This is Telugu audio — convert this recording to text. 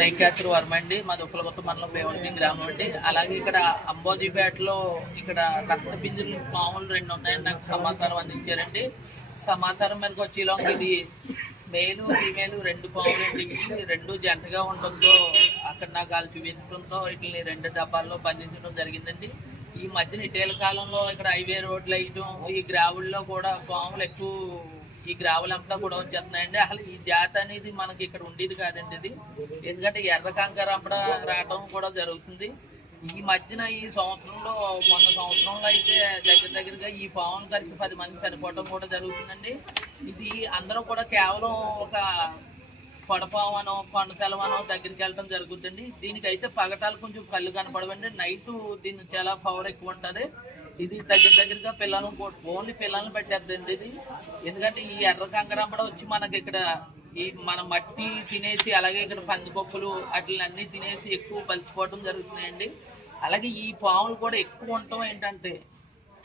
నైకాత్రి వర్మ అండి మాది ఉప్పలకొత్త మండలం పేవల్కి గ్రామం అండి. అలాగే ఇక్కడ అంబోజీపేటలో ఇక్కడ రక్త పింజులు మామూలు రెండు ఉన్నాయని నాకు సమాచారం అందించారండి. సమాచారం మేరకు వచ్చి ఇలా ఇది మేలు ఫీమేల్ రెండు పాములు దిగి రెండు జంటగా ఉండడంతో అక్కడ నాకు వాళ్ళు చూపించడంతో వీటిని రెండు డబ్బాల్లో బంధించడం జరిగిందండి. ఈ మధ్యన ఇటీవల కాలంలో ఇక్కడ హైవే రోడ్లు వేయటం ఈ గ్రావుల్లో కూడా పాములు ఎక్కువ ఈ గ్రావులు అంతా కూడా వచ్చేస్తున్నాయండి. అసలు ఈ జాతి అనేది మనకి ఇక్కడ ఉండేది కాదండి ఇది. ఎందుకంటే ఎర్ర కంకర అప్పుడ రావడం కూడా జరుగుతుంది. ఈ మధ్యన ఈ సంవత్సరంలో మొన్న సంవత్సరంలో అయితే దగ్గర దగ్గరగా ఈ పావును కలిసి పది మంది చనిపోవడం కూడా జరుగుతుందండి. ఇది అందరూ కూడా కేవలం ఒక పొడపావనో కొండ తెలవనం దగ్గరికి వెళ్ళడం జరుగుతుందండి. దీనికైతే పగటాలు కొంచెం కళ్ళు కనపడవండి. నైట్ దీన్ని చాలా పవర్ ఎక్కువ ఉంటుంది. ఇది దగ్గర దగ్గరగా పిల్లలను ఓన్లీ పిల్లల్ని పెట్టేద్దండి ఇది. ఎందుకంటే ఈ ఎర్ర కంకరంబడ వచ్చి మనకి ఇక్కడ ఈ మన మట్టి తినేసి అలాగే ఇక్కడ పందిపప్పులు అట్లన్నీ తినేసి ఎక్కువ పలిచిపోవడం జరుగుతున్నాయండి. అలాగే ఈ పాములు కూడా ఎక్కువ ఉండటం ఏంటంటే